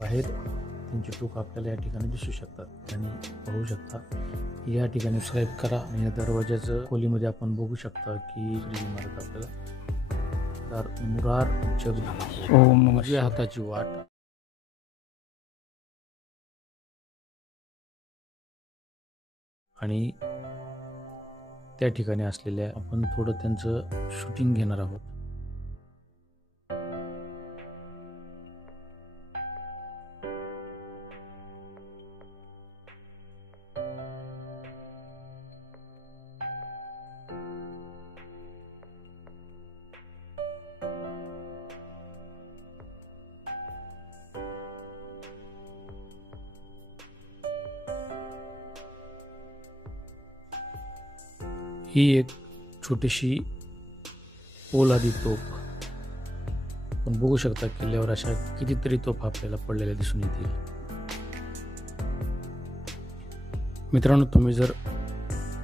बाहेर त्यांचे टोक आपल्याला या ठिकाणी दिसू शकतात आणि पाहू शकता. या ठिकाणी सबस्क्राईब करा आणि या दरवाजाचं खोलीमध्ये आपण बघू शकता की इमारत आपल्याला मुरार जगदीश ओम नमः शिवाय हाताची वाट. आणि त्या ठिकाणी असलेल्या आपण थोडं त्यांचं शूटिंग घेणार आहोत. ही एक छोटीशी पोलादी तोफ आपण बघू शकता. किल्ल्यावर अशा कितीतरी तोफ आपल्याला पडलेल्या दिसून येतील. मित्रांनो, तुम्ही जर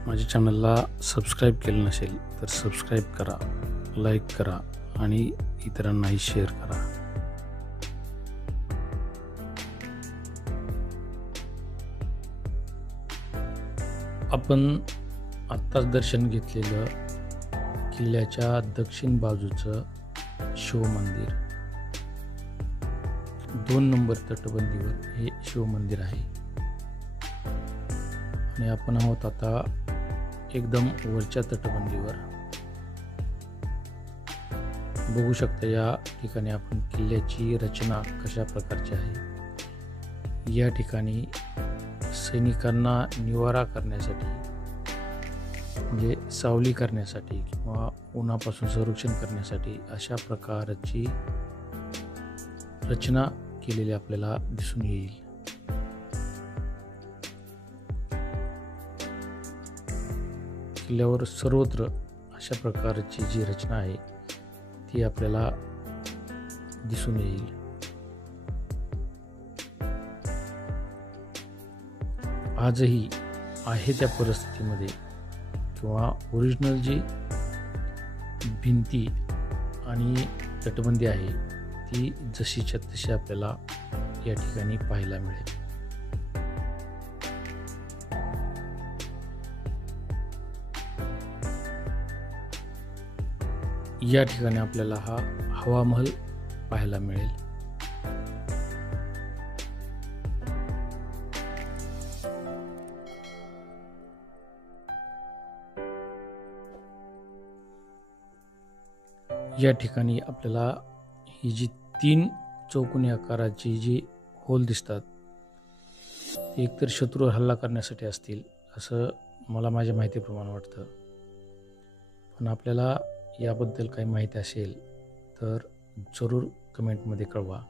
माझ्या चॅनलला सबस्क्राईब केलं नसेल तर सबस्क्राईब करा, लाईक करा आणि इतरांनाही शेअर करा. आपण आत्ताच दर्शन घेतलेलं किल्ल्याच्या दक्षिण बाजूचं शिवमंदिर, 2 नंबर तटबंदीवर हे शिवमंदिर आहे. आणि आपण आहोत आता एकदम वरच्या तटबंदीवर. बघू शकता या ठिकाणी आपण किल्ल्याची रचना कशा प्रकारची आहे. या ठिकाणी सैनिकांना निवारा करण्यासाठी म्हणजे सावली करण्यासाठी किंवा उन्हापासून संरक्षण करण्यासाठी अशा प्रकारची रचना केलेली आपल्याला दिसून येईल. किल्ल्यावर सर्वत्र अशा प्रकारची जी रचना आहे ती आपल्याला दिसून येईल. आजही आहे त्या परिस्थितीमध्ये किंवा ओरिजिनल जी भिंती आणि तटबंदी आहे ती जशीच्या तशी आपल्याला या ठिकाणी पाहायला मिळेल. या ठिकाणी आपल्याला हा हवामहल पाहायला मिळेल. या ठिकाणी आपल्याला ही जी 3 चौकोनी आकाराची जी होल दिसतात ती एकतर शत्रूवर हल्ला करण्यासाठी असतील असं मला माझ्या माहितीप्रमाणे वाटतं. पण आपल्याला याबद्दल काही माहिती असेल तर जरूर कमेंटमध्ये कळवा.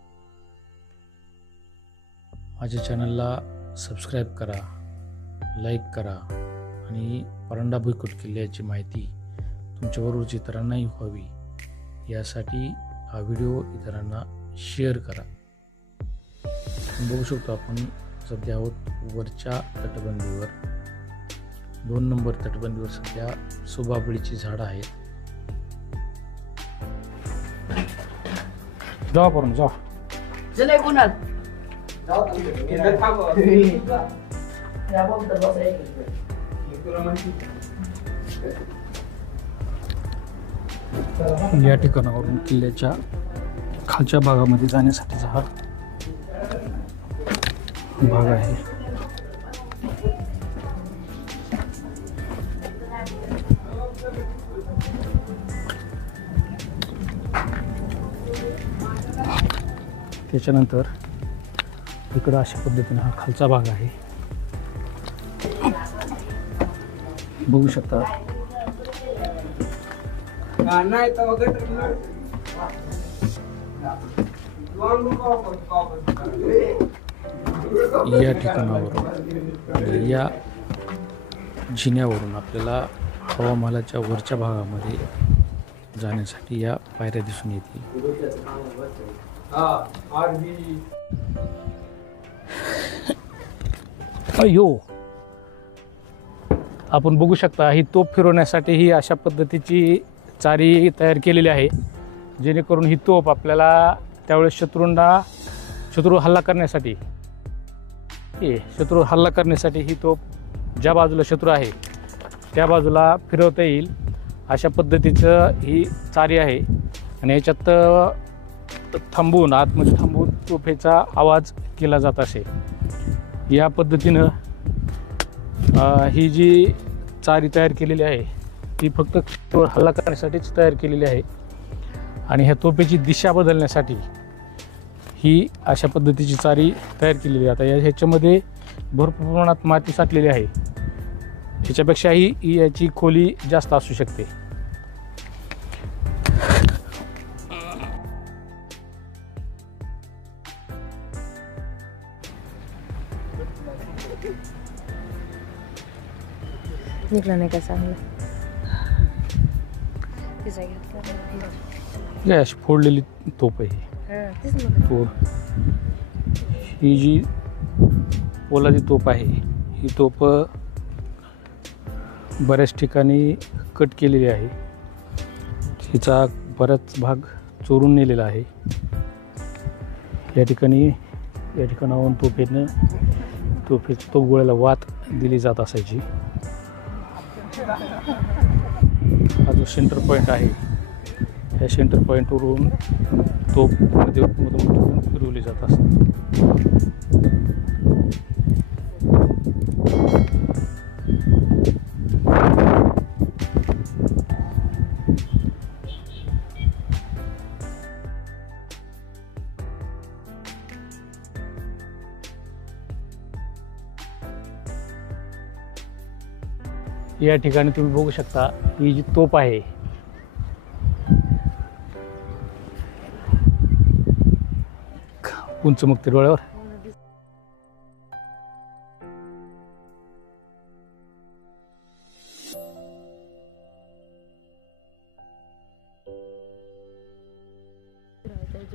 माझ्या चॅनलला सबस्क्राईब करा, लाईक करा आणि परांडा भुईकोट किल्ल्याची माहिती तुमच्याबरोबर इतरांनाही व्हावी यासाठी हा व्हिडिओ इतरांना शेअर करा. बघू शकतो आपण सध्या आहोत वरच्या तटबंदीवर. 2 नंबर तटबंदीवर सध्या सुबाबळीची झाडं आहेत. जा करून जा जले कोणाल या ठिकाणावरून किल्ल्याच्या खालच्या भागामध्ये जाण्यासाठीचा हा भाग आहे. त्याच्यानंतर इकडं अशा पद्धतीने हा खालचा भाग आहे. बघू शकता या ठिकाणावरून या जिन्यावरून आपल्याला हवामहालाच्या वरच्या भागामध्ये जाण्यासाठी या पायऱ्या दिसून येतील. अयो, आपण बघू शकता ही तोफ फिरवण्यासाठी ही अशा पद्धतीची चारी तयार केलेली आहे जेणेकरून ही तोफ आपल्याला त्यावेळेस शत्रू हल्ला करण्यासाठी ही तोप ज्या बाजूला शत्रू आहे त्या बाजूला फिरवता येईल अशा पद्धतीचं ही चारी आहे. आणि याच्यात थांबून आतमध्ये थांबून तोफेचा आवाज केला जात असे. या पद्धतीनं ही जी चारी तयार केलेली आहे ती फक्त शत्रूवर हल्ला करण्यासाठीच तयार केलेली आहे. आणि ह्या तोफेची दिशा बदलण्यासाठी ही अशा पद्धतीची चारी तयार केलेली आहे. आता ह्याच्यामध्ये भरपूर प्रमाणात माती साठलेली आहे. ह्याच्यापेक्षाही याची खोली जास्त असू शकते. निघला नाही का चांगला अशी फोडलेली तोप आहे. ही जी पोलादी तोप आहे ही तोप बऱ्याच ठिकाणी कट केलेली आहे. हिचा बराच भाग चोरून नेलेला आहे. या ठिकाणाहून तोफ गोळ्याला वात दिली जात असायची. हा जो सेंटर पॉईंट आहे या सेंटर पॉईंटवरून तोफ मधून फिरवली जात असते. या ठिकाणी तुम्ही बघू शकता ही जी तोप आहे उंच मुक्त डोळ्यावर.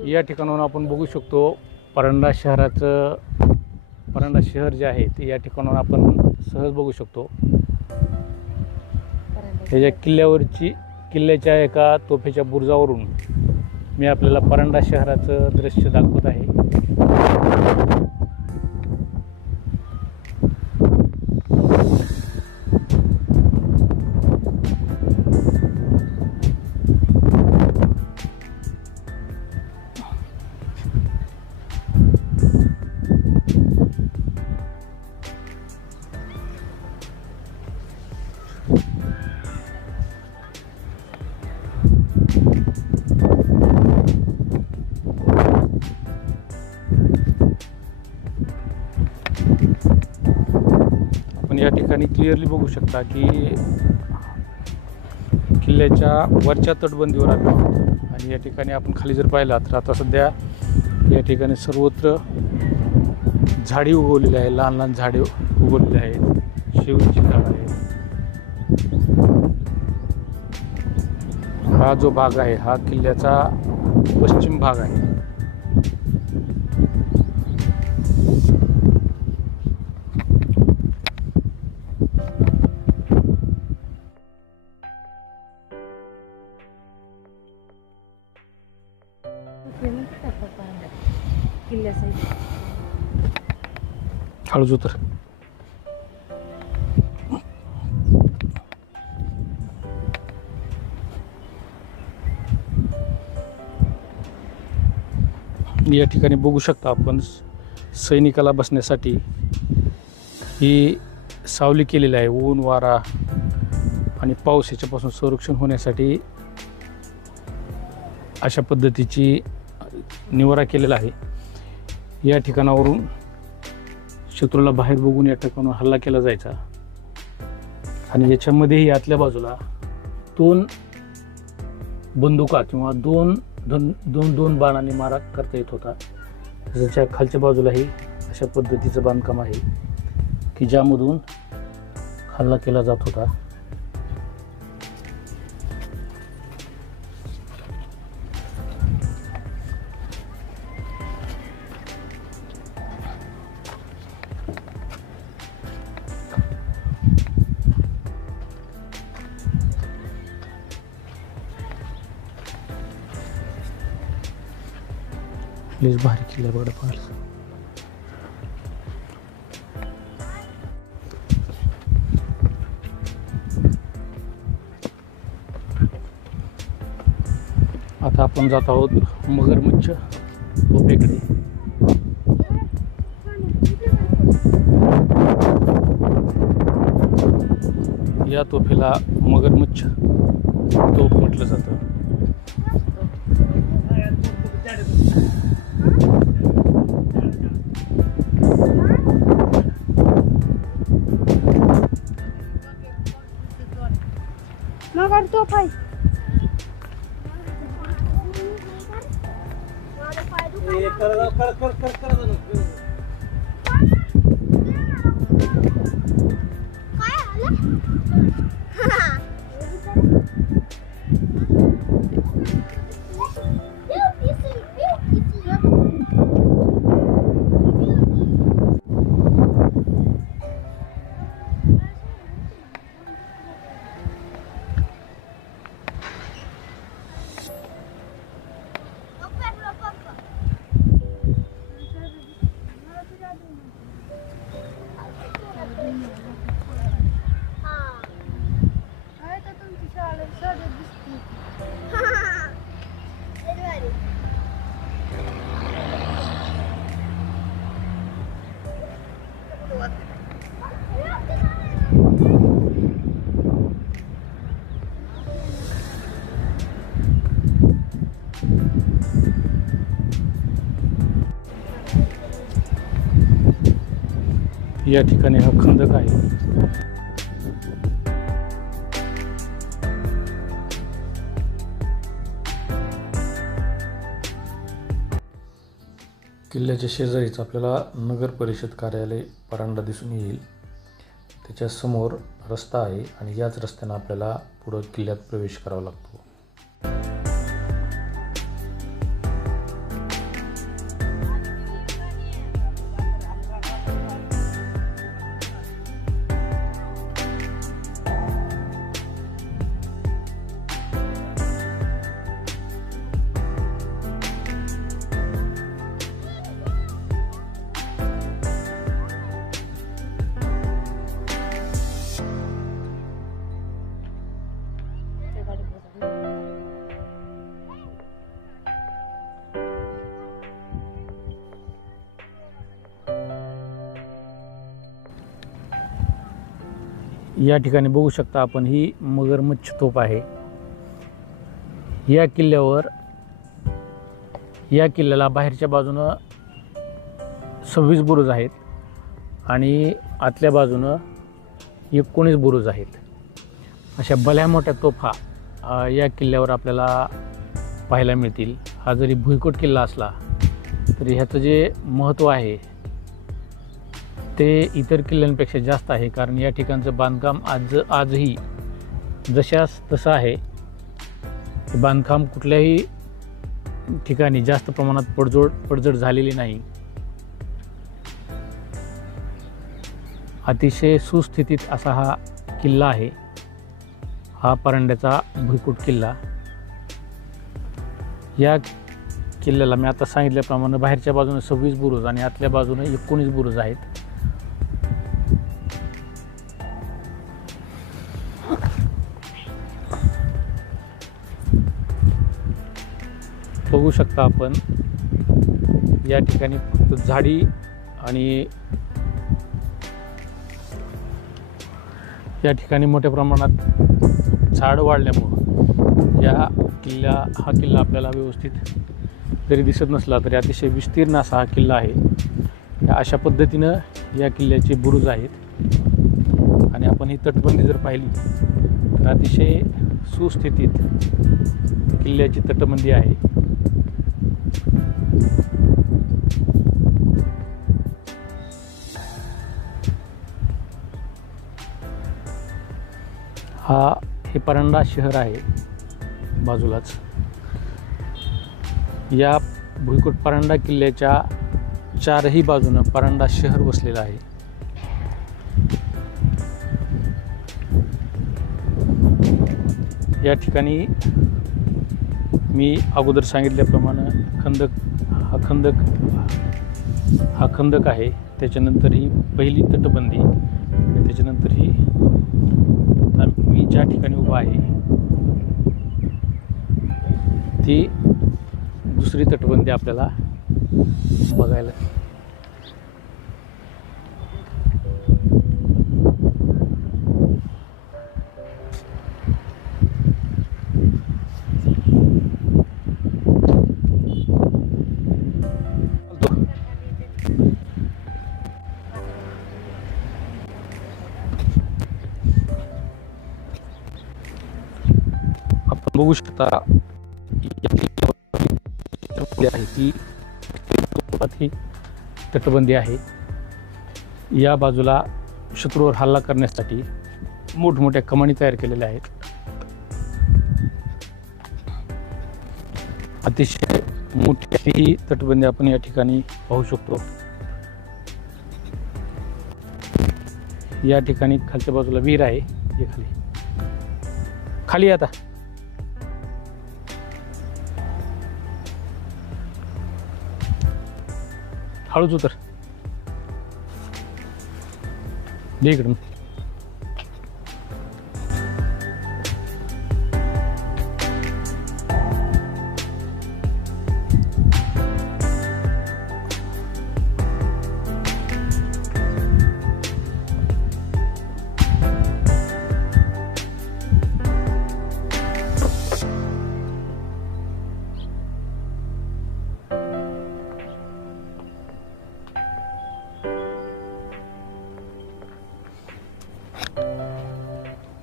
या ठिकाणाहून आपण बघू शकतो परांडा शहर जे आहे ते या ठिकाणाहून आपण सहज बघू शकतो. ह्याच्या किल्ल्याच्या एका तोफेच्या बुरुजावरून मी आपल्याला परांडा शहराचं दृश्य दाखवत आहे. या ठिकाणी क्लिअरली बघू शकता की किल्ल्याच्या वरच्या तटबंदीवर आलो आहोत. आणि या ठिकाणी आपण खाली जर पाहिला तर आता सध्या या ठिकाणी सर्वत्र झाडी उगवलेली आहे. लहान लहान झाडे उगवलेली आहेत. शेवची झाड आहे. हा जो भाग आहे हा किल्ल्याचा पश्चिम भाग आहे. हळूच उतर. या ठिकाणी बघू शकता आपण सैनिकाला बसण्यासाठी ही सावली केलेली आहे. ऊन वारा आणि पाऊस याच्यापासून संरक्षण होण्यासाठी अशा पद्धतीची निवारा केलेला आहे. या ठिकाणावरून शत्रूला बाहेर बघून या ठिकाणावर हल्ला केला जायचा. आणि याच्यामध्येही आतल्या बाजूला दोन बंदुका किंवा दोन बाणांनी मारा करता येत होता. त्याच्या खालच्या बाजूलाही अशा पद्धतीचं बांधकाम आहे की ज्यामधून हल्ला केला जात होता. लयच भारी किल्ला आहे बघा पाहायला. आता आपण जात आहोत मगरमच्छ तोफेकडे. या तोफेला मगरमच्छ तोफ म्हटलं जातं. मगर तोफ आहे. या ठिकाणी हा खंदक आहे. किल्ल्याच्या शेजारीच आपल्याला नगर परिषद कार्यालय परांडा दिसून येईल. त्याच्या समोर रस्ता आहे आणि याच रस्त्याने आपल्याला पुढे किल्ल्यात प्रवेश करावा लागतो. या ठिकाणी बघू शकता आपण ही मगरमच्छ तोफ आहे. या किल्ल्याला बाहेरच्या बाजूनं 26 बुरुज आहेत आणि आतल्या बाजूनं 19 बुरुज आहेत. अशा भल्या मोठ्या तोफा या किल्ल्यावर आपल्याला पाहायला मिळतील. हा जरी भुईकोट किल्ला असला तरी ह्याचं जे महत्त्व आहे ते इतर किल्ल्यांपेक्षा जास्त आहे. कारण या ठिकाणचं बांधकाम आजही जशास तसं आहे. हे बांधकाम कुठल्याही ठिकाणी जास्त प्रमाणात पडझड झालेली नाही. अतिशय सुस्थितीत असा हा किल्ला आहे. हा परांड्याचा भुईकोट किल्ला. या किल्ल्याला मी आता सांगितल्याप्रमाणे बाहेरच्या बाजूने 26 बुरुज आणि आतल्या बाजूने 19 बुरुज आहेत. बघू शकता आपण या ठिकाणी फक्त झाडी आणि या ठिकाणी मोठ्या प्रमाणात झाड वाढल्यामुळं हा किल्ला आपल्याला व्यवस्थित जरी दिसत नसला तरी अतिशय विस्तीर्ण असा हा किल्ला आहे. अशा पद्धतीनं या किल्ल्याचे बुरुज आहेत आणि आपण ही तटबंदी जर पाहिली तर अतिशय सुस्थितीत किल्ल्याची तटबंदी आहे. हे परांडा शहर आहे बाजूलाच. या भुईकोट परांडा किल्ल्याच्या चारही बाजूनं परांडा शहर वसलेलं आहे. या ठिकाणी मी अगोदर सांगितल्याप्रमाणे खंदक हा खंदक आहे, त्याच्यानंतर ही पहिली तटबंदी आणि त्याच्यानंतर ही आता मी ज्या ठिकाणी उभा आहे ती दुसरी तटबंदी आपल्याला बघायला. आपण बघू शकता आहे ती तटबंदी आहे. या बाजूला शत्रूवर हल्ला करण्यासाठी मोठमोठ्या कमानी तयार केलेल्या आहेत. अतिशय मोठी ही तटबंदी आपण या ठिकाणी पाहू शकतो. या ठिकाणी खालच्या बाजूला विहीर आहे. हे खाली आता हळूच उतर इकडून.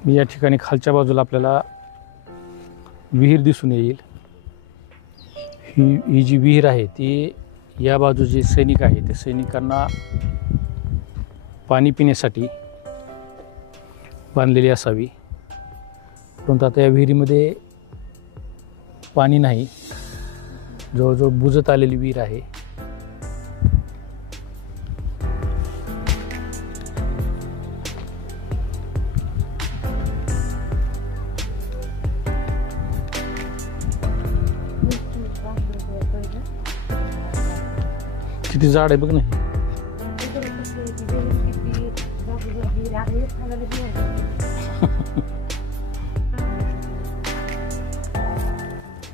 या ठिकाणी खालच्या बाजूला आपल्याला विहीर दिसून येईल. ही जी विहीर आहे ती या बाजूचे सैनिक आहे त्या सैनिकांना पाणी पिण्यासाठी बांधलेली असावी. परंतु आता या विहिरीमध्ये पाणी नाही, जवळजवळ बुजत आलेली विहीर आहे. किती झाड आहे बघ ना.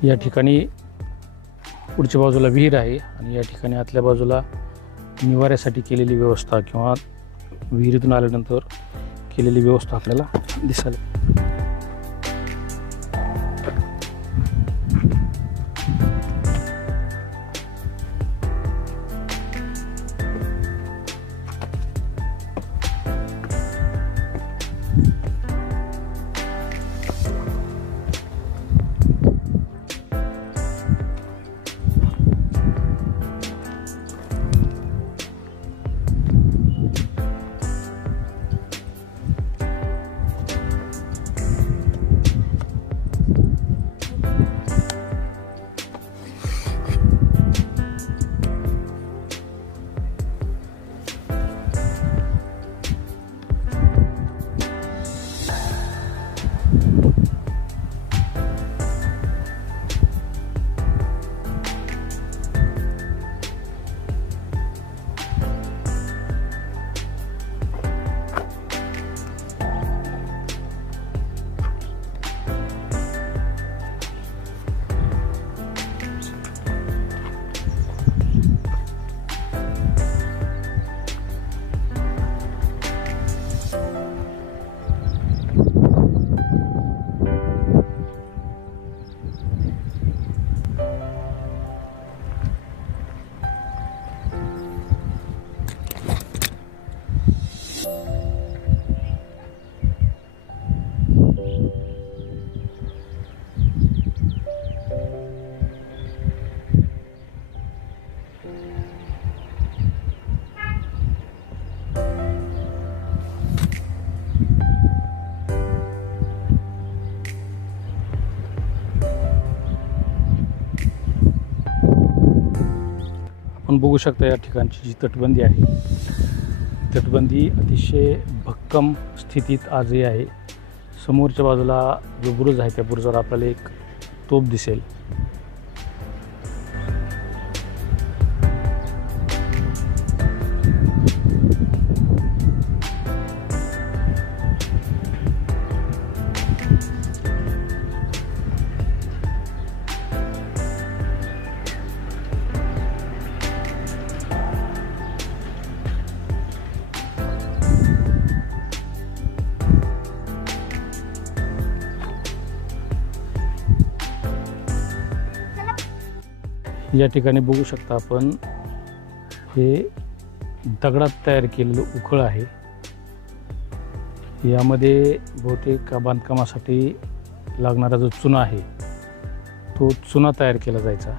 या ठिकाणी पुढच्या बाजूला विहीर आहे आणि या ठिकाणी आतल्या बाजूला निवाऱ्यासाठी केलेली व्यवस्था किंवा विहिरीतून आल्यानंतर केलेली व्यवस्था आपल्याला दिसायला. आपण बघू शकता या ठिकाणची जी तटबंदी आहे, तटबंदी अतिशय भक्कम स्थितीत आजही आहे. समोरच्या बाजूला जो बुरुज आहे त्या बुरुजावर आपल्याला एक तोफ दिसेल. या ठिकाणी बघू शकता आपण, हे दगडात तयार केलेलं उखळ आहे. यामध्ये बहुतेक बांधकामासाठी लागणारा जो चुना आहे तो चुना तयार केला जायचा.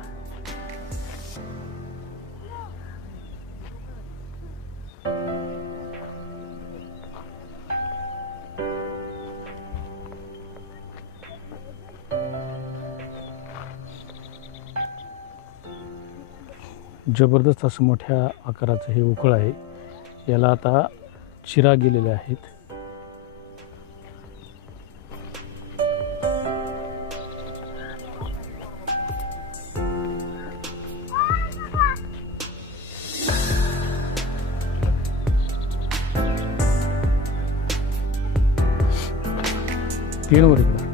जबरदस्त असं मोठ्या आकाराचं हे उखळ आहे. याला आता चिरा गेलेले आहेत. तीन वर इकडं.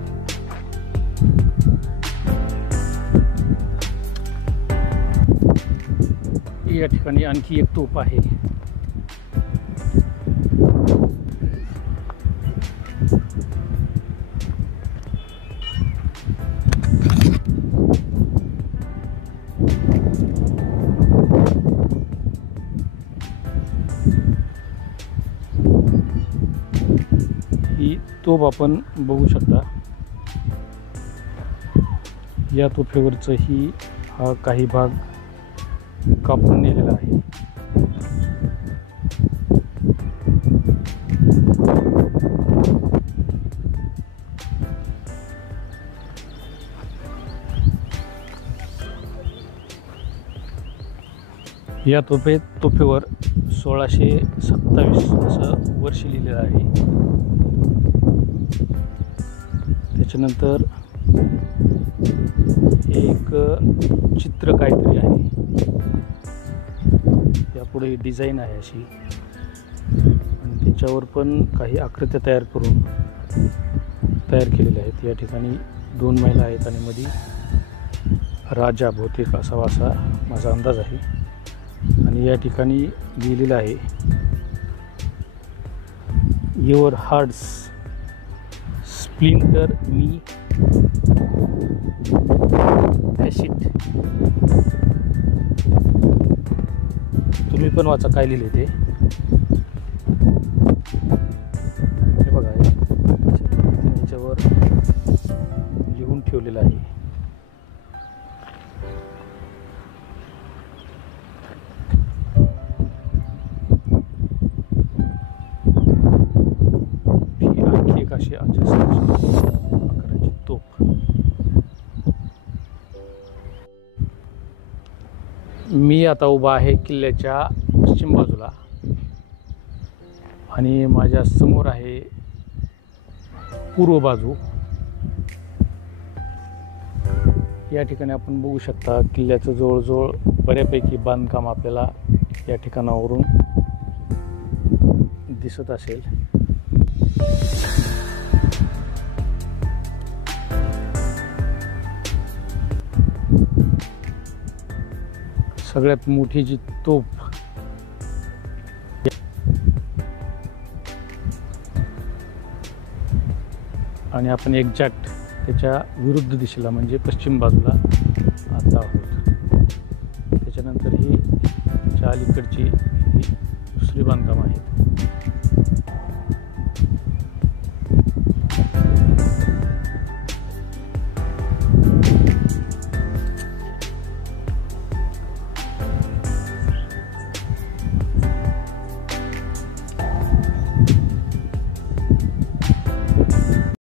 या ठिकाणी आणखी एक तोफ आहे. ही तोफ आपण बघू शकता. या तोफेवरचं ही हा काही भाग कापून नेलेला आहे. या तोफेवर 1627 असं वर्ष लिहिलेलं आहे. त्याच्यानंतर एक चित्र काहीतरी आहे. यापुढे डिझाईन आहे अशी, आणि त्याच्यावर पण काही आकृत्या तयार केलेल्या आहेत. या ठिकाणी 2 महिला आहेत आणि मध्ये राजा बहुतेक असावा असा माझा अंदाज आहे. आणि या ठिकाणी लिहिलेलं आहे, your hearts splinter me acid. तुम्ही पण वाचा काय लिहिले ते. हे बघा, याच्यावर लिहून ठेवलेलं आहे. ही आणखी एक अशी आकाराची तोफ. मी आता उभा आहे किल्ल्याच्या पश्चिम बाजूला, आणि माझ्या समोर आहे पूर्व बाजू. या ठिकाणी आपण बघू शकता किल्ल्याचं जवळजवळ बऱ्यापैकी बांधकाम आपल्याला या ठिकाणावरून दिसत असेल. सगळ्यात मोठी जी तोफ आणि आपण एक्झॅक्ट त्याच्या विरुद्ध दिशेला म्हणजे पश्चिम बाजूला आता आहोत. त्याच्यानंतर ही अलीकडची ही दुसरी बांधकाम आहेत.